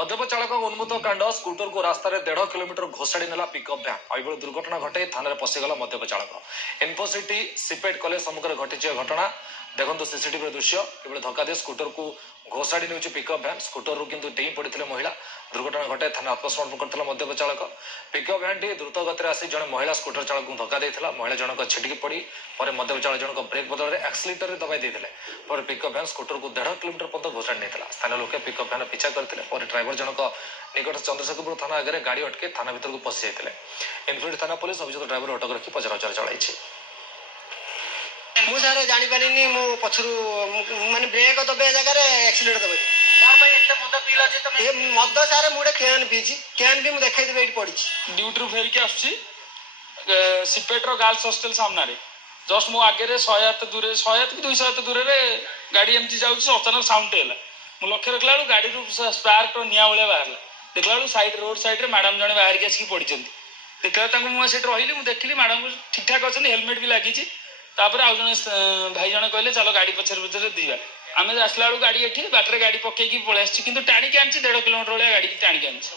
मद्यप चालक उन्मुक्त कांड स्कूटर को रास्ता 1.5 किलोमीटर घोषाड़ी नेला पिकअप भ्यान अभी दुर्घटना घटे थाना पशिगला मद्यप चालक इन्फोसिटी सिपेट कॉलेज सम्मुखें घटी घटना देखो सीसीटीवी दृश्य किभଳି धक्का दे स्कूटर को घोषाड़ी ने पिकअप भ्यान स्कूटर रू किंतु डेई पड़ते महिला दुर्घटना घटे थाना आत्मसमर्पण करता मद्यप चालक पिकअप भ्यान टी द्रुत गति आसी जड़े महिला स्कूटर चालक को धक्का देता महिला जनक छिटकी पड़ी पर मद्यप चालक जनक ब्रेक बदल में एक्सीटर दबाई देते पिकअप भ्यान स्कूटर को 1.5 किलोमीटर पर्यंत घोषाड़ी नहीं स्थानीय लोके पिकअप भ्यान पिछा करते ड्राइवर जनक निकट चंद्रशेखरपुर थाना आगे गाड़ी अटके थाना भर को पशि जाते इन्फिनिटी थाना पुलिस अभियुक्त ड्राइवर अटक रखी पचराउचरा चलाई मुझे जानी पारिनी मो पछरु माने ब्रेक दबे जगह रे एक्सीलेटर दबे मोर भाई एते मद पीला जे तमे ए मद सारे मुडे कैन पीची कैन भी मु देखाई देबे एठी पड़ी ड्यूटी फेर के आछी सिपेट रो गर्ल्स हॉस्टल सामने रे जस्ट मो आगे रे 100 हाथ दूर 100 हाथ कि 200 हाथ दूर रे गाड़ी एमती जाउची अचानक साउंड हेला मु लक्ष्य रखला गाड़ी रो स्पार्क तो निया वाले बाहरला देखला साइड रोड साइड रे मैडम जने बाहर के आसी पड़ीचंती देखला तांको मु सेट रहिली मु देखली मैडम को ठीक ठाक अछन हेलमेट भी लागी छी तापर आउ जने भाई जने कहले चलो गाड़ी पछर पछर दिवा आमे आसला गाड़ी एठी बाटरे गाड़ी पकेकी पळे आछि किंतु टाणी के आनछि 1.5 किलोमीटर वाला गाड़ी टाणी के आनछि।